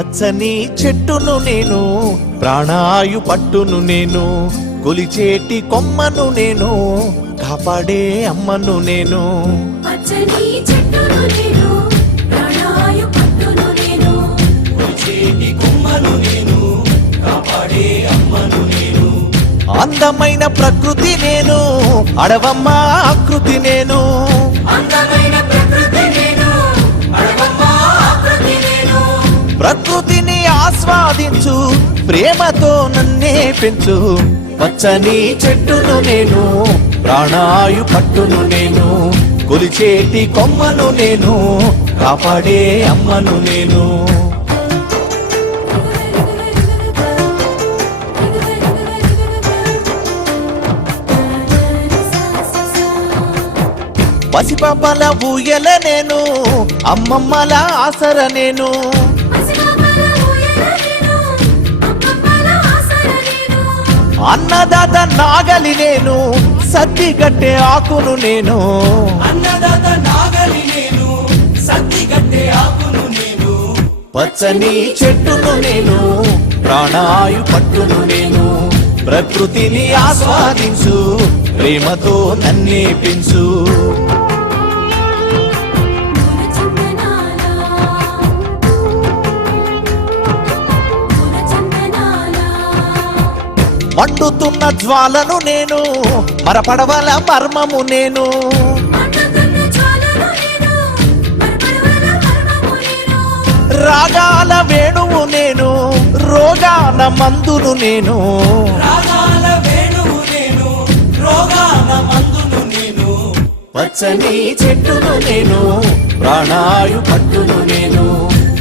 పచ్చని చెట్టును నేను, ప్రాణాయు పట్టును నేను, కొలిచేటి కొమ్మను నేను, కాపాడే అమ్మను నేను. పచ్చని చెట్టును నేను, ప్రాణాయు పట్టును నేను, కొలిచేటి కొమ్మను నేను, కాపాడే అమ్మను నేను. అందమైన ప్రకృతి నేను, అడవమ్మ ఆకృతి నేను. అందమైన ప్రకృతి నేను, అడవమ్మ ఆకృతి నేను. ప్రకృతిని ఆస్వాదించు, ప్రేమతో నన్నే పెంచు. పచ్చని చెట్టును నేను, ప్రాణాయు పట్టును నేను, కొలిచేటి కొమ్మను నేను, కాపాడే అమ్మను నేను. పసిపాపల ఊయల నేను, అమ్మమ్మల ఆసర నేను. పసిపాపల ఊయల నేను, అమ్మమ్మల ఆసర నేను. అన్నదాత నాగలి నేను, సద్దిగట్టే ఆకును నేను. అన్నదాత నాగలి నేను, సద్దిగట్టే ఆకును నేను. పచ్చని చెట్టును నేను, ప్రాణాయు పట్టును నేను, ప్రకృతిని ఆస్వాదించు, ప్రేమతో నన్నే పెంచు. మండుతున్న జ్వాలను నేను, మరపడవల మర్మము నేను. రాగాల వేణువు నేను, రోగాల మందును నేను. రాగాల వేణువు నేను, రోగాల మందును నేను. పచ్చని చెట్టును నేను, ప్రాణాయు పట్టును నేను,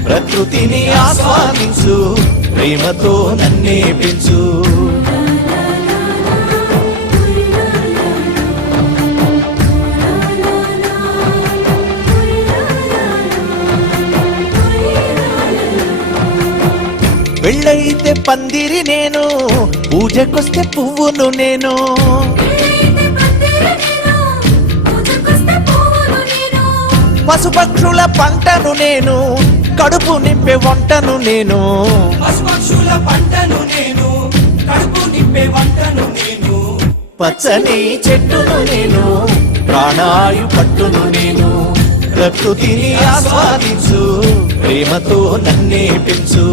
ప్రకృతిని ఆస్వాదించు, ప్రేమతో నన్నే పెంచు. పెళ్ళైతే పందిరి నేను, పూజకొస్తే పువ్వును నేను. పశుపక్షుల పంటను నేను, కడుపు నింపే వంటను నేను. పశుపక్షుల పంటను నేను, కడుపు నింపే వంటను నేను. పచ్చని చెట్టును నేను, ప్రాణాయు పట్టును నేను, ప్రకృతిని ఆస్వాదించు, ప్రేమతో నన్నే పెంచు.